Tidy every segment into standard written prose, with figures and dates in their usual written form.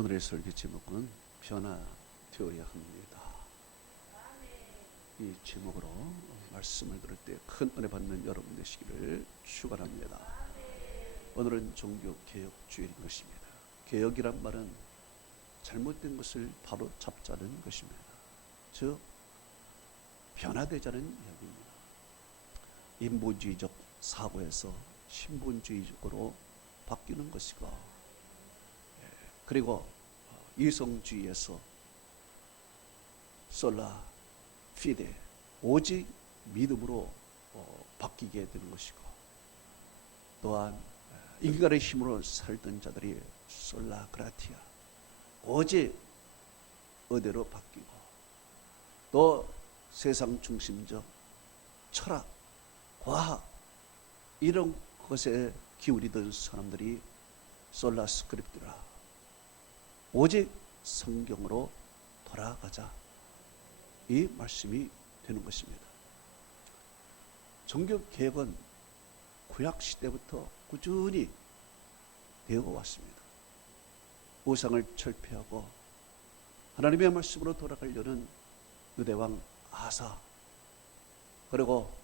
오늘의 설교 제목은 변화되어야 합니다. 이 제목으로 말씀을 들을 때 큰 은혜 받는 여러분 되시기를 축원합니다. 오늘은 종교개혁주일인 것입니다. 개혁이란 말은 잘못된 것을 바로 잡자는 것입니다. 즉 변화되자는 이야기입니다. 인본주의적 사고에서 신본주의적으로 바뀌는 것이고, 그리고 이성주의에서 솔라 피데 오직 믿음으로 바뀌게 되는 것이고, 또한 인간의 힘으로 살던 자들이 솔라 그라티아 오직 의대로 바뀌고, 또 세상 중심적 철학, 과학 이런 것에 기울이던 사람들이 솔라 스크립트라 오직 성경으로 돌아가자, 이 말씀이 되는 것입니다. 종교개혁은 구약시대부터 꾸준히 되어 왔습니다. 우상을 철폐하고 하나님의 말씀으로 돌아가려는 유대왕 아사, 그리고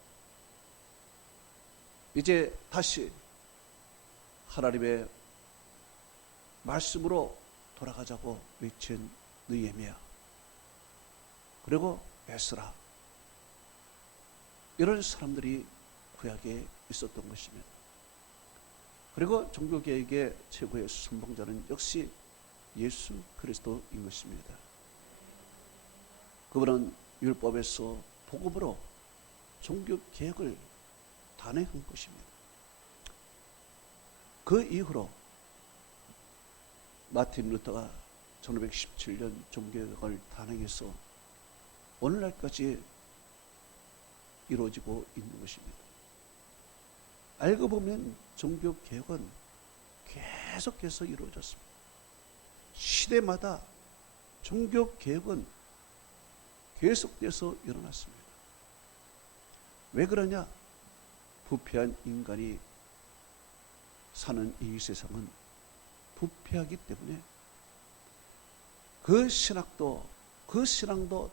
이제 다시 하나님의 말씀으로 돌아가자고 외친 느헤미야, 그리고 에스라, 이런 사람들이 구약에 있었던 것입니다. 그리고 종교개혁의 최고의 선봉자는 역시 예수 그리스도인 것입니다. 그분은 율법에서 복음으로 종교개혁을 단행한 것입니다. 그 이후로 마틴 루터가 1517년 종교개혁을 단행해서 오늘날까지 이루어지고 있는 것입니다. 알고 보면 종교개혁은 계속해서 이루어졌습니다. 시대마다 종교개혁은 계속돼서 일어났습니다. 왜 그러냐? 부패한 인간이 사는 이 세상은 부패하기 때문에 그 신앙도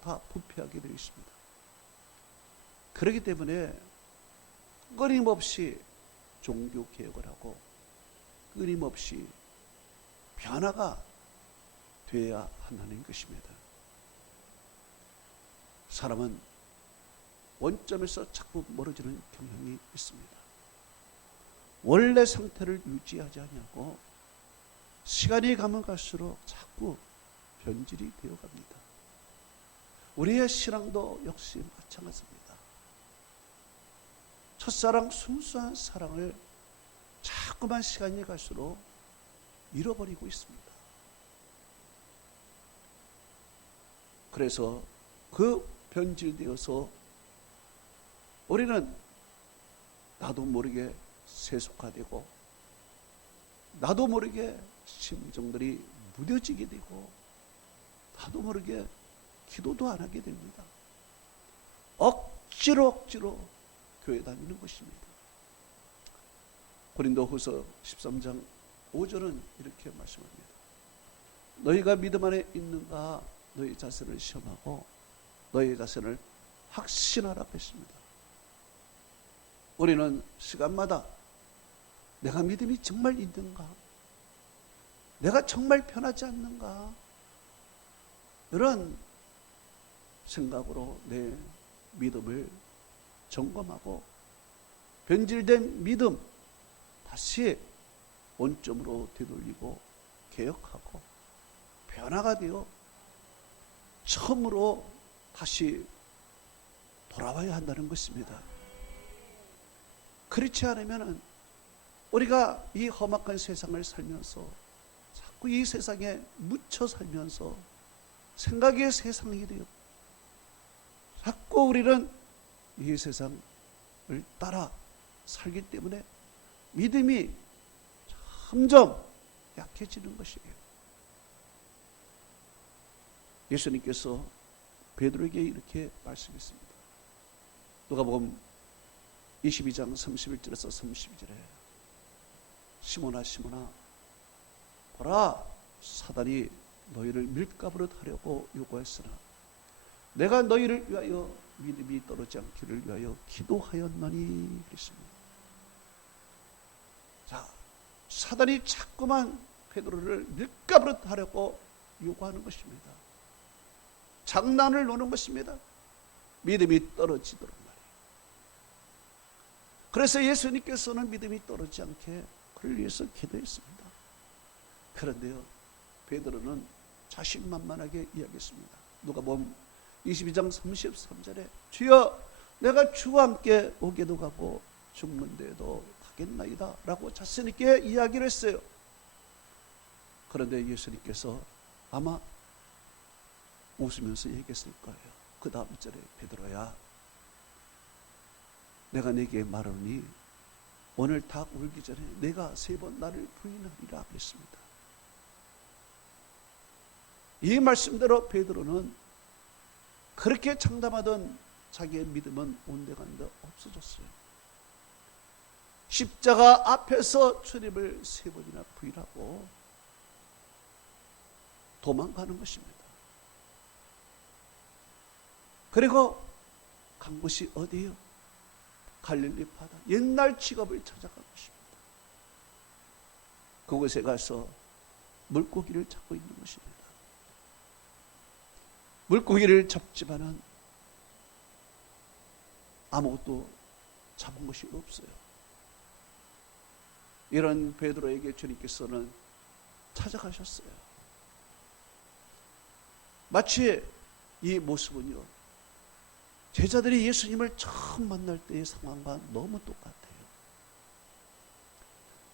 다 부패하게 되어 있습니다. 그렇기 때문에 끊임없이 종교개혁을 하고 끊임없이 변화가 되어야 한다는 것입니다. 사람은 원점에서 자꾸 멀어지는 경향이 있습니다. 원래 상태를 유지하지 않냐고 시간이 가면 갈수록 자꾸 변질이 되어갑니다. 우리의 신앙도 역시 마찬가지입니다. 첫사랑 순수한 사랑을 자꾸만 시간이 갈수록 잃어버리고 있습니다. 그래서 그 변질되어서 우리는 나도 모르게 세속화되고, 나도 모르게 심정들이 무뎌지게 되고, 나도 모르게 기도도 안 하게 됩니다. 억지로 교회 다니는 것입니다. 고린도후서 13장 5절은 이렇게 말씀합니다. 너희가 믿음 안에 있는가 너희 자신을 시험하고 너희 자신을 확신하라 했습니다. 우리는 시간마다 내가 믿음이 정말 있는가, 내가 정말 변하지 않는가, 이런 생각으로 내 믿음을 점검하고 변질된 믿음 다시 원점으로 되돌리고 개혁하고 변화가 되어 처음으로 다시 돌아와야 한다는 것입니다. 그렇지 않으면 우리가 이 험악한 세상을 살면서 자꾸 이 세상에 묻혀 살면서 생각의 세상이 되어 자꾸 우리는 이 세상을 따라 살기 때문에 믿음이 점점 약해지는 것이에요. 예수님께서 베드로에게 이렇게 말씀했습니다. 누가복음 22장 31절에서 32절에 시몬아 시몬아 보라, 사단이 너희를 밀가부릇 하려고 요구했으나 내가 너희를 위하여 믿음이 떨어지지 않기를 위하여 기도하였노니 그랬습니다. 자, 사단이 자꾸만 베드로를 밀가부릇 하려고 요구하는 것입니다. 장난을 노는 것입니다. 믿음이 떨어지도록 말이에요. 그래서 예수님께서는 믿음이 떨어지지 않게 그를 위해서 기도했습니다. 그런데요, 베드로는 자신만만하게 이야기했습니다. 누가복음 22장 33절에 주여 내가 주와 함께 오게도 가고 죽는 데에도 가겠나이다 라고 자신 있게 이야기를 했어요. 그런데 예수님께서 아마 웃으면서 얘기했을 거예요. 그 다음 절에 베드로야 내가 네게 말하니 오늘 닭 울기 전에 내가 3번 나를 부인하리라 그랬습니다. 이 말씀대로 베드로는 그렇게 장담하던 자기의 믿음은 온데간데 없어졌어요. 십자가 앞에서 주님을 3번이나 부인하고 도망가는 것입니다. 그리고 간 곳이 어디예요? 갈릴리 바다, 옛날 직업을 찾아간 것입니다. 그곳에 가서 물고기를 잡고 있는 것입니다. 물고기를 잡지만은 아무것도 잡은 것이 없어요. 이런 베드로에게 주님께서는 찾아가셨어요. 마치 이 모습은요, 제자들이 예수님을 처음 만날 때의 상황과 너무 똑같아요.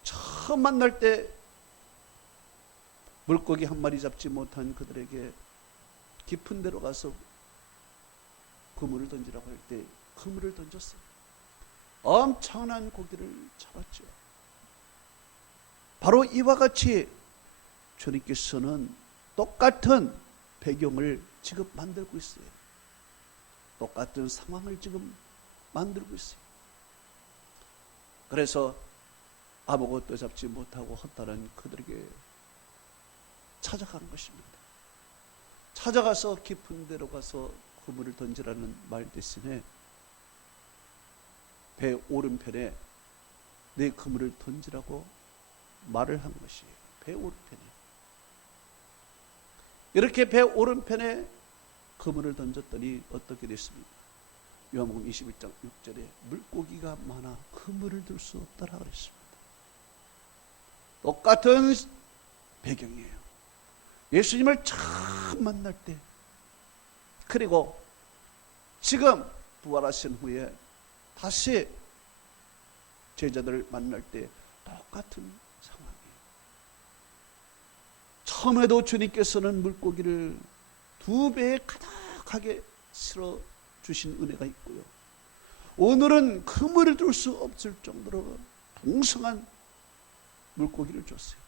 처음 만날 때 물고기 한 마리 잡지 못한 그들에게 깊은 데로 가서 그물을 던지라고 할 때 그물을 던졌어요. 엄청난 고기를 잡았죠. 바로 이와 같이 주님께서는 똑같은 배경을 지금 만들고 있어요. 똑같은 상황을 지금 만들고 있어요. 그래서 아무것도 잡지 못하고 헛다른 그들에게 찾아가는 것입니다. 찾아가서 깊은 데로 가서 그물을 던지라는 말 대신에 배 오른편에 내 그물을 던지라고 말을 한 것이에요. 배 오른편에. 이렇게 배 오른편에 그물을 던졌더니 어떻게 됐습니까? 요한복음 21장 6절에 물고기가 많아 그물을 들 수 없다라 그랬습니다. 똑같은 배경이에요. 예수님을 처음 만날 때, 그리고 지금 부활하신 후에 다시 제자들을 만날 때 똑같은 상황이에요. 처음에도 주님께서는 물고기를 2배에 가득하게 실어 주신 은혜가 있고요. 오늘은 그물을 둘 수 없을 정도로 풍성한 물고기를 줬어요.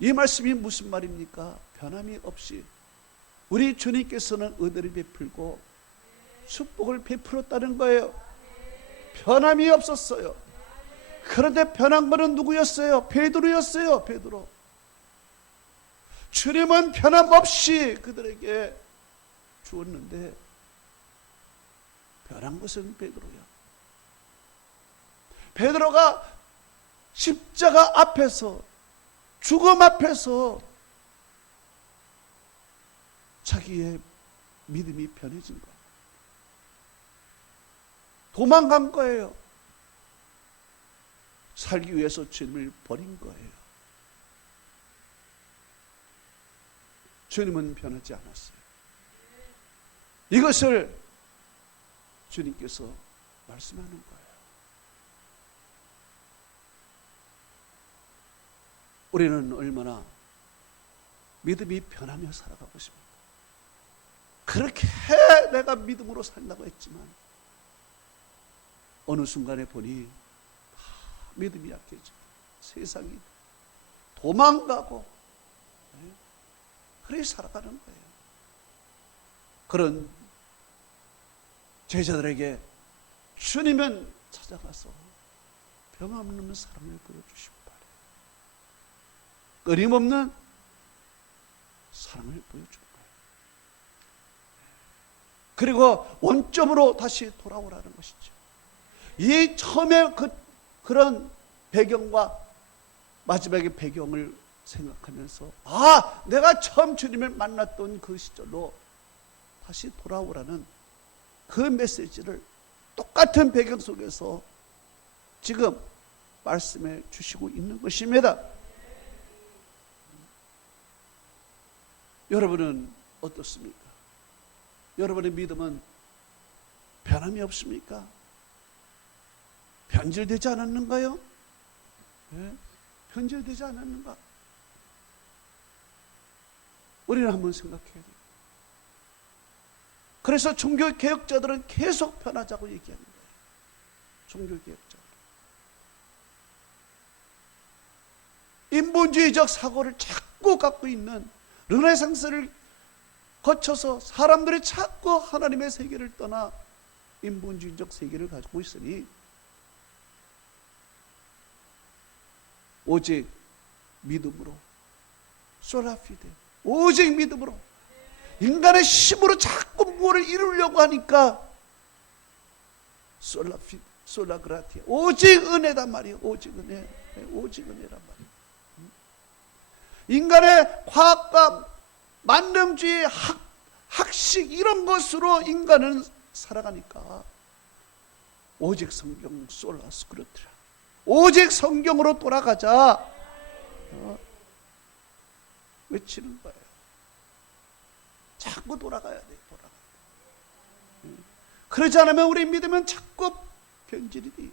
이 말씀이 무슨 말입니까? 변함이 없이 우리 주님께서는 은혜를 베풀고 축복을 베풀었다는 거예요. 변함이 없었어요. 그런데 변한 것은 누구였어요? 베드로였어요. 베드로. 주님은 변함없이 그들에게 주었는데 변한 것은 베드로야. 베드로가 십자가 앞에서, 죽음 앞에서 자기의 믿음이 변해진 거예요. 도망간 거예요. 살기 위해서 주님을 버린 거예요. 주님은 변하지 않았어요. 이것을 주님께서 말씀하는 거예요. 우리는 얼마나 믿음이 변하며 살아가고 있습니다. 그렇게 내가 믿음으로 살라고 했지만 어느 순간에 보니 믿음이 약해져. 세상이 도망가고 그렇게 살아가는 거예요. 그런 제자들에게 주님은 찾아가서 변함없는 사랑을 보여주시고 바래요. 끊임없는 사랑을 보여준 거예요. 그리고 원점으로 다시 돌아오라는 것이죠. 이 처음에 그런 배경과 마지막의 배경을 생각하면서 내가 처음 주님을 만났던 그 시절로 다시 돌아오라는 그 메시지를 똑같은 배경 속에서 지금 말씀해 주시고 있는 것입니다. 여러분은 어떻습니까? 여러분의 믿음은 변함이 없습니까? 변질되지 않았는가요? 네? 변질되지 않았는가? 우리는 한번 생각해야 돼요. 그래서 종교개혁자들은 계속 변하자고 얘기하는 거예요. 종교개혁자들. 인본주의적 사고를 자꾸 갖고 있는 르네상스를 거쳐서 사람들이 자꾸 하나님의 세계를 떠나 인본주의적 세계를 가지고 있으니 오직 믿음으로 솔라피데 오직 믿음으로 인간의 힘으로 자꾸 무엇을 이루려고 하니까 솔라그라티아 오직 은혜단 말이에요. 오직 은혜, 오직 은혜란 말이에요. 인간의 과학과 만능주의 학식 이런 것으로 인간은 살아가니까 오직 성경 솔라스크루트라 오직 성경으로 돌아가자 외치는 거예요. 자꾸 돌아가야 돼. 그러지 않으면 우리 믿으면 자꾸 변질이 돼.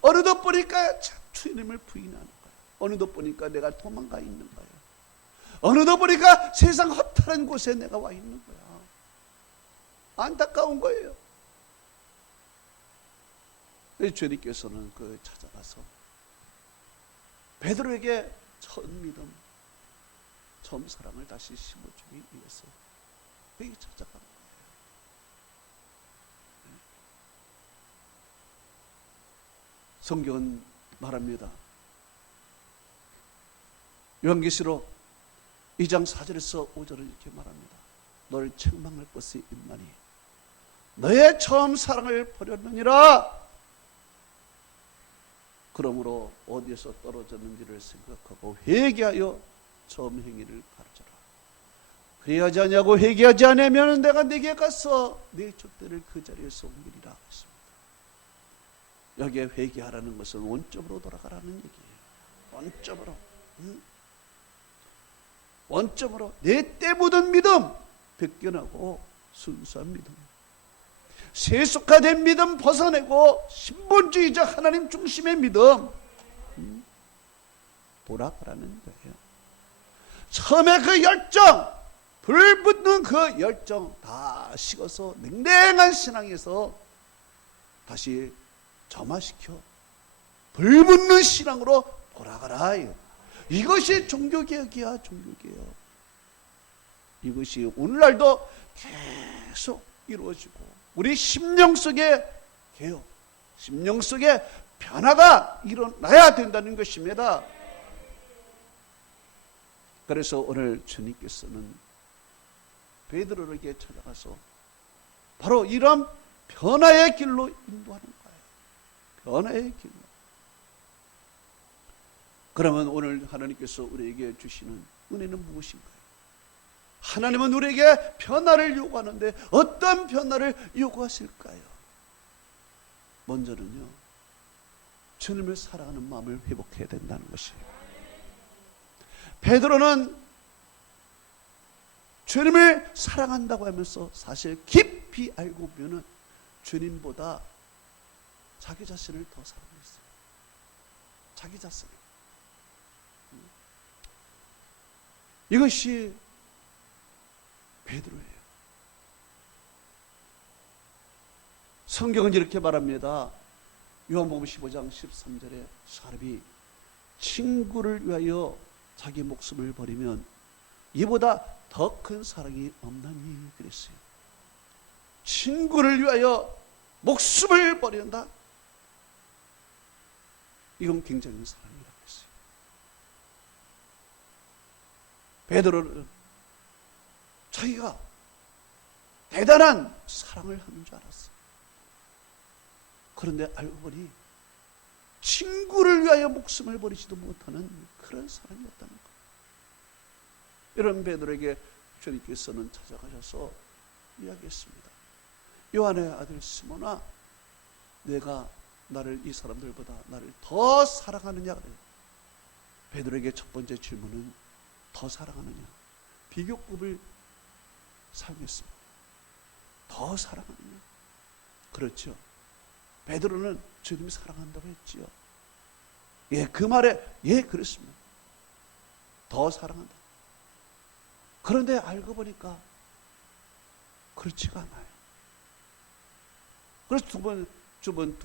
어느덧 보니까 주님을 부인하는 거예요. 어느덧 보니까 내가 도망가 있는 거예요. 어느덧 보니까 세상 허탈한 곳에 내가 와 있는 거야. 안타까운 거예요. 주님께서는 찾아가서 베드로에게 처음 믿음, 처음 사랑을 다시 심어주기 위해서 여기 찾아간 거예요. 성경은 말합니다. 요한계시록 2장 4절에서 5절을 이렇게 말합니다. 너를 책망할 것이 있나니 너의 처음 사랑을 버렸느니라. 그러므로 어디에서 떨어졌는지를 생각하고 회개하여 처음 행위를 가르쳐라. 회개하지 않냐고 회개하지 않으면 내가 네게 가서 네 족대를 그 자리에서 옮기리라 했습니다. 여기에 회개하라는 것은 원점으로 돌아가라는 얘기예요. 원점으로. 원점으로 내 때 묻은 믿음 벗겨나고 순수한 믿음, 세속화된 믿음 벗어내고 신본주의적 하나님 중심의 믿음 돌아가라는 거예요. 처음에 그 열정, 불 붙는 그 열정 다 식어서 냉랭한 신앙에서 다시 점화시켜 불 붙는 신앙으로 돌아가라. 이것이 종교개혁이야. 종교개혁. 이것이 오늘날도 계속 이루어지고 우리 심령 속에 개혁, 심령 속에 변화가 일어나야 된다는 것입니다. 그래서 오늘 주님께서는 베드로에게 찾아가서 바로 이런 변화의 길로 인도하는 거예요. 변화의 길로. 그러면 오늘 하나님께서 우리에게 주시는 은혜는 무엇인가요? 하나님은 우리에게 변화를 요구하는데 어떤 변화를 요구하실까요? 먼저는요, 주님을 사랑하는 마음을 회복해야 된다는 것이에요. 베드로는 주님을 사랑한다고 하면서 사실 깊이 알고 보면 주님보다 자기 자신을 더 사랑했어요. 자기 자신을. 이것이 베드로예요. 성경은 이렇게 말합니다. 요한복음 15장 13절에 사람이 친구를 위하여 자기 목숨을 버리면 이보다 더 큰 사랑이 없나니 그랬어요. 친구를 위하여 목숨을 버린다. 이건 굉장히 사랑이라고 했어요. 베드로는 자기가 대단한 사랑을 하는 줄 알았어요. 그런데 알고 보니 친구를 위하여 목숨을 버리지도 못하는 그런 사람이었다는 거예요. 이런 베드로에게 주님께서는 찾아가셔서 이야기했습니다. 요한의 아들 시몬아, 내가 나를 이 사람들보다 나를 더 사랑하느냐 그래요. 베드로에게 첫 번째 질문은 더 사랑하느냐, 비교급을 사용했습니다. 더 사랑하느냐. 그렇죠. 베드로는 주님이 사랑한다고 했지요. 예, 그 말에 예, 그랬습니다. 더 사랑한다. 그런데 알고 보니까 그렇지가 않아요. 그래서 두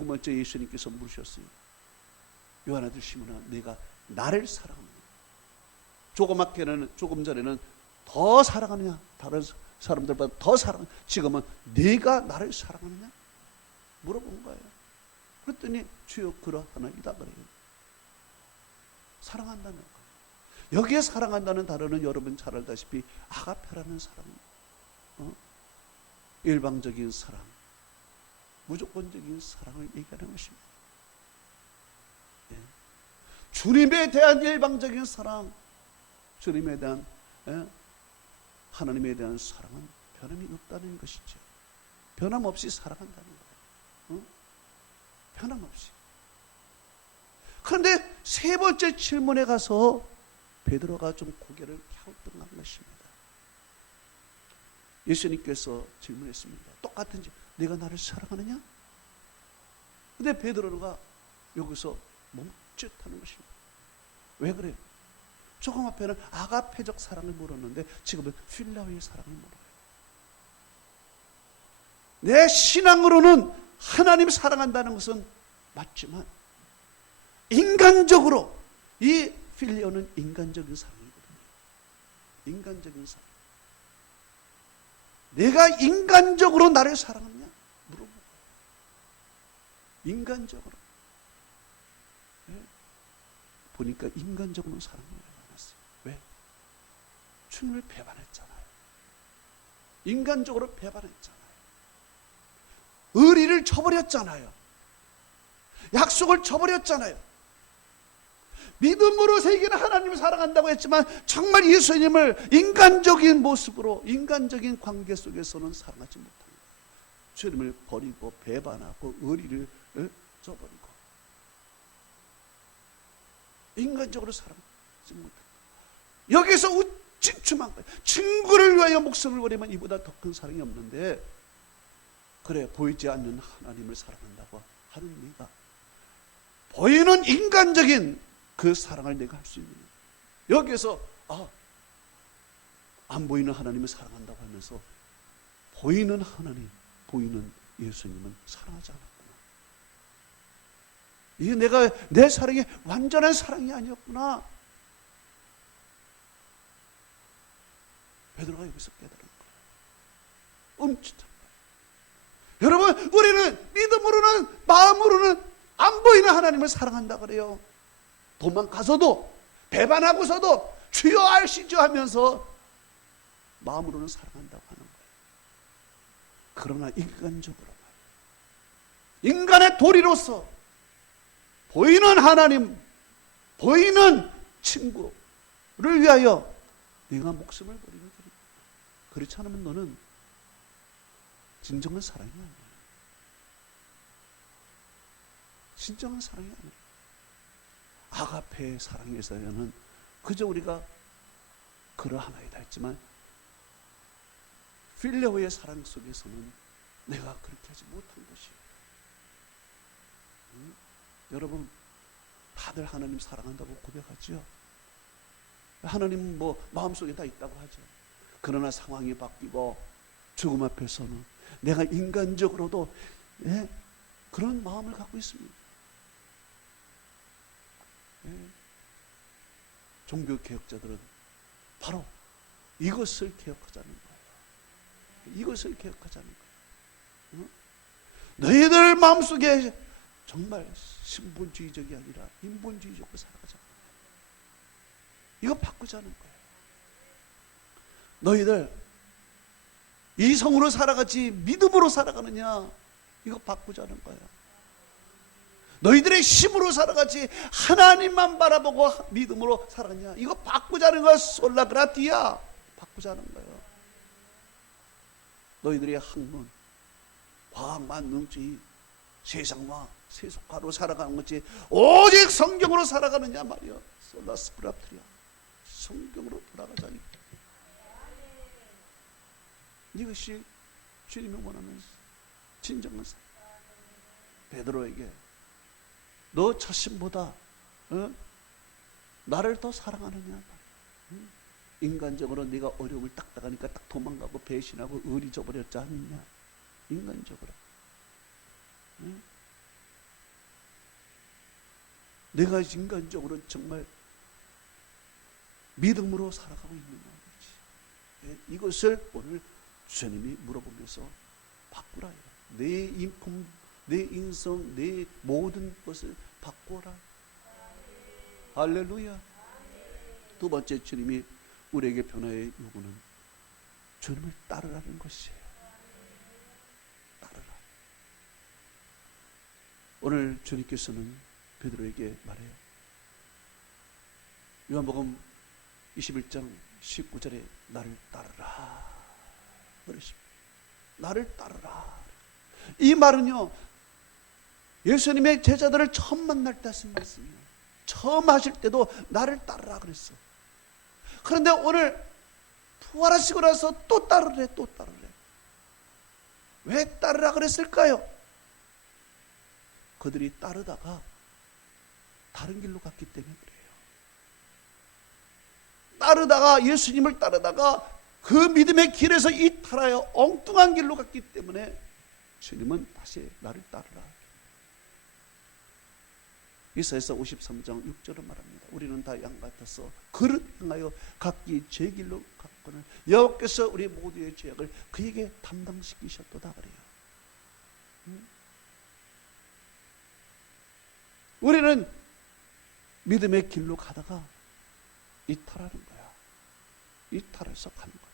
번째 예수님께서 물으셨어요. 요한 아들 시몬아, 내가 나를 사랑하느냐? 조금 전에는 더 사랑하느냐? 다른 사람들보다 더 사랑. 지금은 네가 나를 사랑하느냐? 물어본 거예요. 그랬더니 주여 그러하나이다 그래요. 사랑한다는 거. 여기에 사랑한다는 단어는 여러분 잘 알다시피 아가페라는 사랑, 일방적인 사랑, 무조건적인 사랑을 얘기하는 것입니다. 예. 주님에 대한 일방적인 사랑, 주님에 대한 하나님에 대한 사랑은 변함이 없다는 것이죠. 변함없이 사랑한다는 거예요. 변함없이. 그런데 세 번째 질문에 가서 베드로가 좀 고개를 갸우뚱한 것입니다. 예수님께서 질문했습니다. 똑같은 질문. 네가 나를 사랑하느냐? 근데 베드로가 여기서 멈칫하는 것입니다. 왜 그래요? 조금 앞에는 아가페적 사랑을 물었는데 지금은 필라오의 사랑을 물어요. 내 신앙으로는 하나님 사랑한다는 것은 맞지만 인간적으로 이 필리오는 인간적인 사랑이거든요. 인간적인 사랑. 내가 인간적으로 나를 사랑하느냐? 물어보고. 인간적으로. 네. 보니까 인간적으로는 사랑을 안 했어요. 왜? 주님을 배반했잖아요. 인간적으로 배반했잖아요. 의리를 저버렸잖아요. 약속을 저버렸잖아요. 믿음으로 새기는 하나님을 사랑한다고 했지만 정말 예수님을 인간적인 모습으로, 인간적인 관계 속에서는 사랑하지 못합니다. 주님을 버리고 배반하고 의리를 저버리고 인간적으로 사랑하지 못합니다. 여기서 우침침한 거예요. 친구를 위하여 목숨을 버리면 이보다 더 큰 사랑이 없는데, 그래, 보이지 않는 하나님을 사랑한다고 하는 네가 보이는 인간적인 그 사랑을 내가 할 수 있는, 여기에서 안 보이는 하나님을 사랑한다고 하면서 보이는 하나님, 보이는 예수님은 사랑하지 않았구나. 이게 내 사랑이 완전한 사랑이 아니었구나. 베드로가 여기서 깨달은 거예요. 움찔한 거예요. 여러분, 우리는 믿음으로는, 마음으로는 안 보이는 하나님을 사랑한다 그래요. 도망가서도, 배반하고서도 주여 아시죠 하면서 마음으로는 사랑한다고 하는 거예요. 그러나 인간적으로, 인간의 도리로서 보이는 하나님, 보이는 친구를 위하여 네가 목숨을 버리는 거예요. 그렇지 않으면 너는 진정한 사랑이 아니에요. 진정한 사랑이 아니에요. 아가페의 사랑에서는 그저 우리가 그러하나이다 했지만 필레오의 사랑 속에서는 내가 그렇게 하지 못한 것이에요. 여러분, 다들 하나님 사랑한다고 고백하죠. 하나님 마음속에 다 있다고 하죠. 그러나 상황이 바뀌고 죽음 앞에서는 내가 인간적으로도 그런 마음을 갖고 있습니다. 종교개혁자들은 바로 이것을 개혁하자는 거예요. 이것을 개혁하자는 거예요. 너희들 마음속에 정말 신본주의적이 아니라 인본주의적으로 살아가자. 이거 바꾸자는 거예요. 너희들 이성으로 살아가지 믿음으로 살아가느냐, 이거 바꾸자는 거예요. 너희들의 힘으로 살아가지 하나님만 바라보고 믿음으로 살아가냐, 이거 바꾸자는 거야. 솔라그라티아, 바꾸자는 거예요. 너희들의 학문, 과학만 능지 세상과 세속화로 살아가는 거지 오직 성경으로 살아가느냐 말이야. 솔라스그라티아, 성경으로 돌아가자니. 이것이 주님이 원하는 진정한 삶. 베드로에게 너 자신보다 나를 더 사랑하느냐. 인간적으로 네가 어려움을 딱 당하니까 딱 도망가고 배신하고 의리 저버렸지 않느냐. 인간적으로 내가 인간적으로 정말 믿음으로 살아가고 있느냐. 이것을 오늘 주님이 물어보면서 바꾸라. 내 인품, 내 인성, 내 모든 것을 바꾸라. 할렐루야. 두 번째, 주님이 우리에게 변화의 요구는 주님을 따르라는 것이에요. 따르라. 오늘 주님께서는 베드로에게 말해요. 요한복음 21장 19절에 나를 따르라 그러십니다. 나를 따르라. 이 말은요, 예수님의 제자들을 처음 만날 때 하신 말씀이에요. 처음 하실 때도 나를 따르라 그랬어. 그런데 오늘 부활하시고 나서 또 따르래, 또 따르래. 왜 따르라 그랬을까요? 그들이 따르다가 다른 길로 갔기 때문에 그래요. 따르다가, 예수님을 따르다가 그 믿음의 길에서 이탈하여 엉뚱한 길로 갔기 때문에 주님은 다시 나를 따르라. 이사야서 53장 6절은 말합니다. 우리는 다 양 같아서 그릇 행하여 각기 제 길로 갔거늘 여호와께서 우리 모두의 죄악을 그에게 담당시키셨도다 그래요. 우리는 믿음의 길로 가다가 이탈하는 거야. 이탈해서 가는 거야.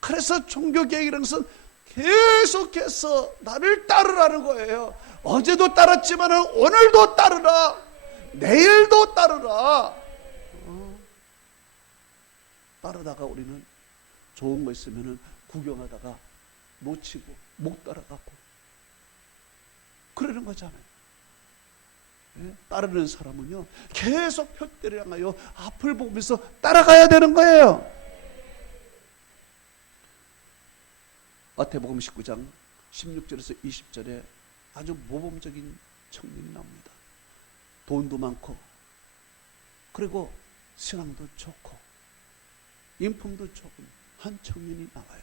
그래서 종교개혁이라는 것은 계속해서 나를 따르라는 거예요. 어제도 따랐지만 오늘도 따르라. 내일도 따르라. 따르다가 우리는 좋은 거 있으면 구경하다가 놓치고 못 따라가고 그러는 거잖아요. 따르는 사람은요, 계속 표대를 향하여 앞을 보면서 따라가야 되는 거예요. 마태복음 19장 16절에서 20절에 아주 모범적인 청년이 나옵니다. 돈도 많고 그리고 신앙도 좋고 인품도 좋은 한 청년이 나와요.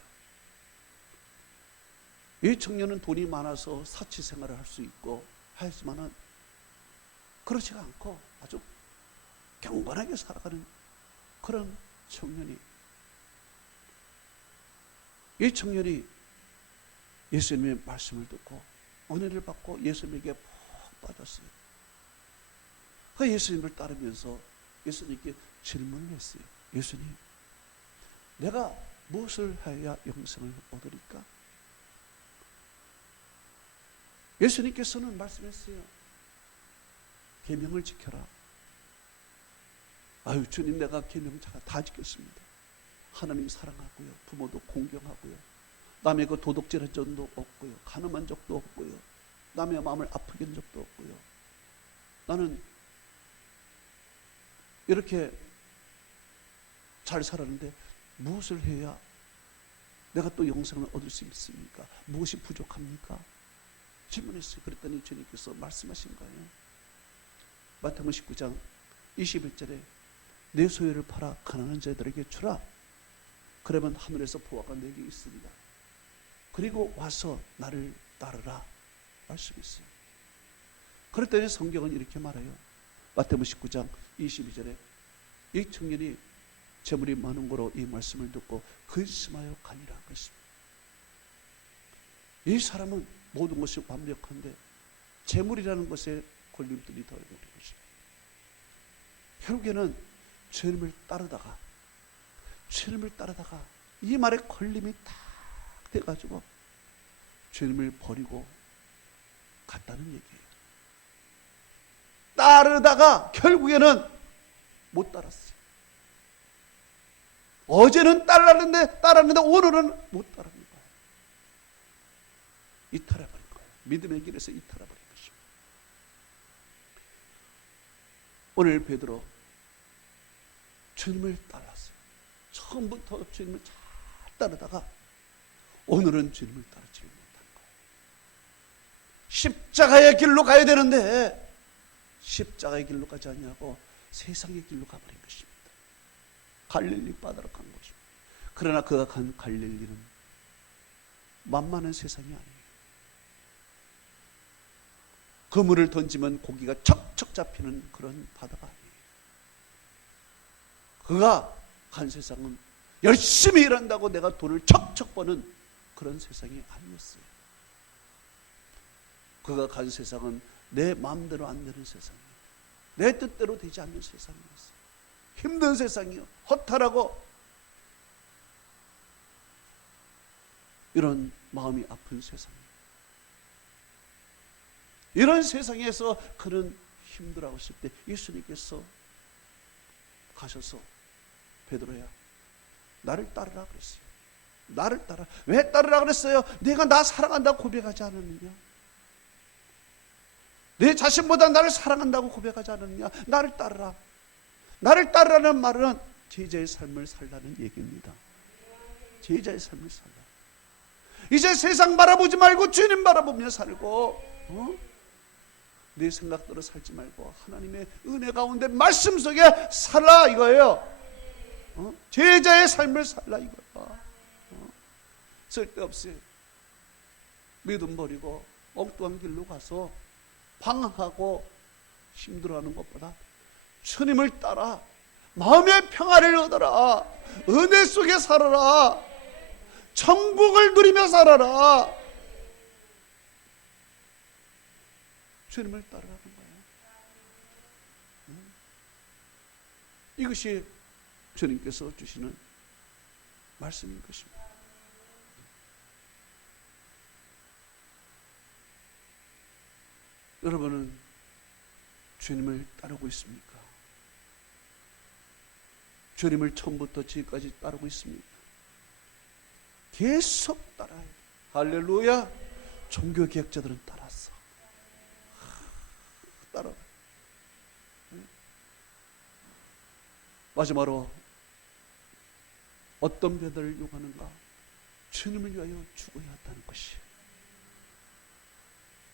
이 청년은 돈이 많아서 사치 생활을 할 수 있고 하지만은 그렇지가 않고 아주 경건하게 살아가는 그런 청년이, 이 청년이 예수님의 말씀을 듣고 은혜를 받고 예수님에게 푹 빠졌어요. 그 예수님을 따르면서 예수님께 질문을 했어요. 예수님, 내가 무엇을 해야 영생을 얻으리까? 예수님께서는 말씀했어요. 계명을 지켜라. 아유, 주님, 내가 계명 다 지켰습니다. 하나님 사랑하고요, 부모도 공경하고요, 남의 그 도둑질한 적도 없고요, 가늠한 적도 없고요, 남의 마음을 아프게 한 적도 없고요. 나는 이렇게 잘 살았는데 무엇을 해야 내가 또 영생을 얻을 수 있습니까? 무엇이 부족합니까? 질문했어요. 그랬더니 주님께서 말씀하신 거예요. 마태복음 19장 21절에 내 소유를 팔아 가난한 자들에게 주라. 그러면 하늘에서 보화가 내게 있으리라. 그리고 와서 나를 따르라 말씀했어요. 그랬더니 성경은 이렇게 말해요. 마태복음 19장 22절에 이 청년이 재물이 많은 거로 이 말씀을 듣고 근심하여 가니라 그랬습니다. 이 사람은 모든 것이 완벽한데 재물이라는 것에 걸림돌이 더 있는 것입니다. 결국에는 주님을 따르다가 이 말에 걸림이 딱 돼가지고 주님을 버리고 갔다는 얘기예요. 따르다가 결국에는 못 따랐어요. 어제는 따랐는데 오늘은 못 따르는 거예요. 이탈해버린 거예요. 믿음의 길에서 이탈해버린 것입니다. 오늘 베드로 주님을 따랐어요. 처음부터 주님을 잘 따르다가 오늘은 주님을 따르지 못한 거예요. 십자가의 길로 가야 되는데 십자가의 길로 가지 않냐고 세상의 길로 가버린 것입니다. 갈릴리 바다로 간 것입니다. 그러나 그가 간 갈릴리는 만만한 세상이 아니에요. 그물을 던지면 고기가 척척 잡히는 그런 바다가 아니에요. 그가 간 세상은 열심히 일한다고 내가 돈을 척척 버는 그런 세상이 아니었어요. 그가 간 세상은 내 마음대로 안 되는 세상이에요. 내 뜻대로 되지 않는 세상이었어요. 힘든 세상이요. 허탈하고 이런 마음이 아픈 세상이에요. 이런 세상에서 그는 힘들어하고 있을 때 예수님께서 가셔서 베드로야 나를 따르라 그랬어요. 나를 따라. 왜 따르라 그랬어요? 내가 나 사랑한다고 고백하지 않았느냐? 내 자신보다 나를 사랑한다고 고백하지 않았느냐? 나를 따르라. 나를 따르라는 말은 제자의 삶을 살라는 얘기입니다. 제자의 삶을 살라. 이제 세상 바라보지 말고 주님 바라보며 살고 내 생각대로 살지 말고 하나님의 은혜 가운데 말씀 속에 살라 이거예요. 제자의 삶을 살라 이거야. 쓸데없이 믿음 버리고 엉뚱한 길로 가서 방황하고 힘들어하는 것보다 주님을 따라 마음의 평화를 얻어라. 은혜 속에 살아라. 천국을 누리며 살아라. 주님을 따르라는 거예요. 이것이 주님께서 주시는 말씀인 것입니다. 여러분은 주님을 따르고 있습니까? 주님을 처음부터 지금까지 따르고 있습니까? 계속 따라요. 할렐루야. 종교개혁자들은 따랐어. 따라. 마지막으로 어떤 배달을 요구하는가? 주님을 위하여 죽어야 한다는 것이.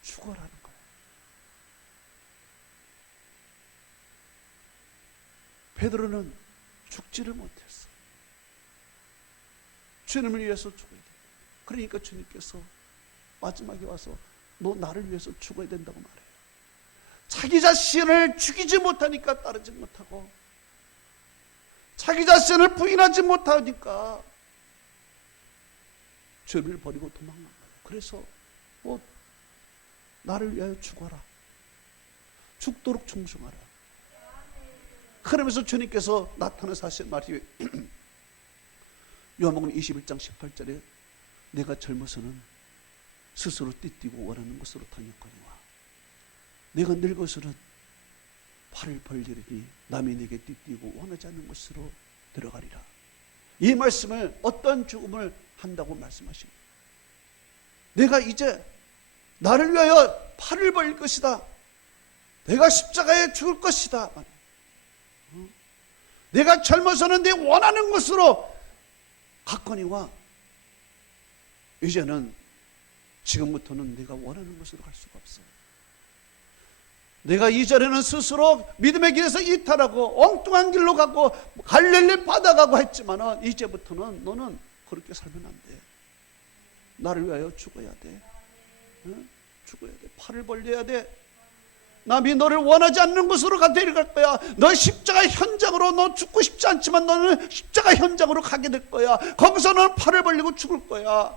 죽어라는 거예요. 베드로는 죽지를 못했어. 주님을 위해서 죽어야 돼. 그러니까 주님께서 마지막에 와서 너 나를 위해서 죽어야 된다고 말해요. 자기 자신을 죽이지 못하니까 따르지 못하고 자기 자신을 부인하지 못하니까 주님을 버리고 도망간 거예요. 그래서 나를 위하여 죽어라. 죽도록 충성하라. 그러면서 주님께서 나타나서 하신 말이 요한복음 21장 18절에 내가 젊어서는 스스로 띠뛰고 원하는 것으로 다녔거니와 내가 늙어서는 팔을 벌리리니 남이 내게 띠뛰고 원하지 않는 것으로 들어가리라. 이 말씀을 어떤 죽음을 한다고 말씀하십니다. 내가 이제 나를 위하여 팔을 벌릴 것이다. 내가 십자가에 죽을 것이다. 내가 젊어서는 내 원하는 것으로 갔거니와 이제는 지금부터는 내가 원하는 것으로 갈 수가 없어요. 내가 이전에는 스스로 믿음의 길에서 이탈하고 엉뚱한 길로 가고 갈릴리 바다 가고 했지만 이제부터는 너는 그렇게 살면 안 돼. 나를 위하여 죽어야 돼. 죽어야 돼. 팔을 벌려야 돼. 남이 너를 원하지 않는 곳으로 데려갈 거야. 너 십자가 현장으로 너 죽고 싶지 않지만 너는 십자가 현장으로 가게 될 거야. 거기서 너는 팔을 벌리고 죽을 거야.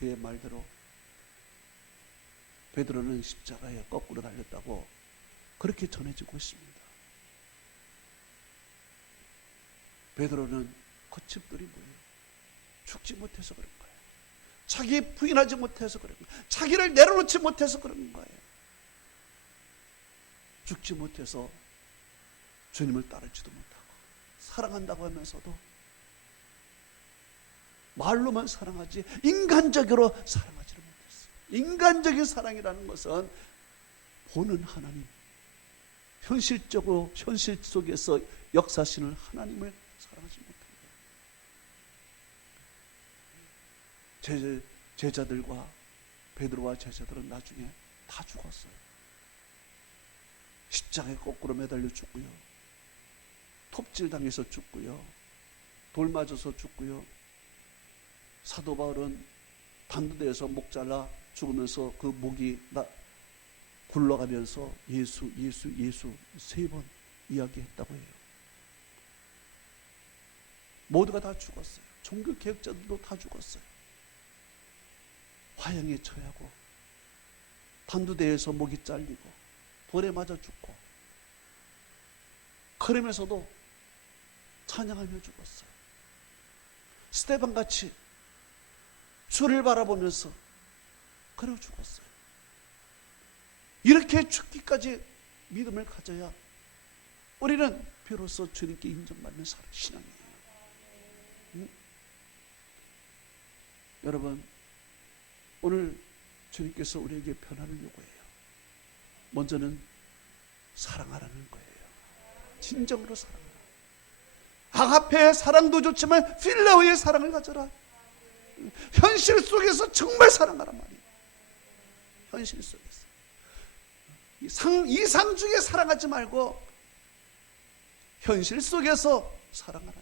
그의 말대로 베드로는 십자가에 거꾸로 달렸다고 그렇게 전해지고 있습니다. 베드로는 고집들이 뭐예요? 죽지 못해서 그런 거예요. 자기 부인하지 못해서 그런 거예요. 자기를 내려놓지 못해서 그런 거예요. 죽지 못해서 주님을 따르지도 못하고 사랑한다고 하면서도 말로만 사랑하지 인간적으로 사랑하지를 못했어요. 인간적인 사랑이라는 것은 보는 하나님, 현실적으로 현실 속에서 역사하시는 하나님을 사랑하지 못한 거예요. 제자들과 베드로와 제자들은 나중에 다 죽었어요. 십자가에 거꾸로 매달려 죽고요, 톱질 당해서 죽고요, 돌 맞아서 죽고요, 사도 바울은 단두대에서 목 잘라 죽으면서 그 목이 굴러가면서 예수 예수 예수 3번 이야기했다고 해요. 모두가 다 죽었어요. 종교개혁자들도 다 죽었어요. 화형에 처하고 단두대에서 목이 잘리고 돌에 맞아 죽고, 그러면서도 찬양하며 죽었어요. 스데반같이 주를 바라보면서 그러고 죽었어요. 이렇게 죽기까지 믿음을 가져야 우리는 비로소 주님께 인정받는 신앙이에요. 응? 여러분, 오늘 주님께서 우리에게 변화를 요구해요. 먼저는 사랑하라는 거예요. 진정으로 사랑하라. 아가페의 사랑도 좋지만 필레오의 사랑을 가져라. 현실 속에서 정말 사랑하란 말이에요. 현실 속에서 이상 중에 사랑하지 말고 현실 속에서 사랑하라.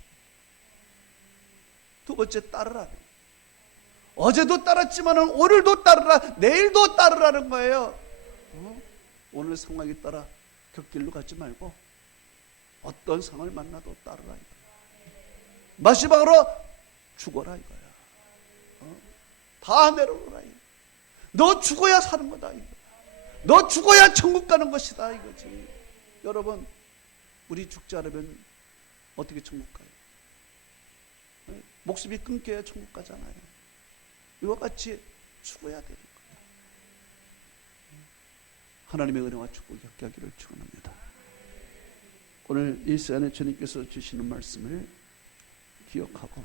두 번째, 따르라. 어제도 따랐지만 오늘도 따르라, 내일도 따르라는 거예요. 오늘 상황에 따라 곁길로 가지 말고 어떤 상황을 만나도 따르라 이거야. 마지막으로 죽어라 이거야. 다 내려놓으라 이거야. 너 죽어야 사는 거다 이거야. 너 죽어야 천국 가는 것이다 이거지. 여러분, 우리 죽지 않으면 어떻게 천국 가요? 목숨이 끊겨야 천국 가잖아요. 이와 같이 죽어야 되는 거예요. 하나님의 은혜와 축복이 함께 하기를 축원합니다. 오늘 이 시간에 주님께서 주시는 말씀을 기억하고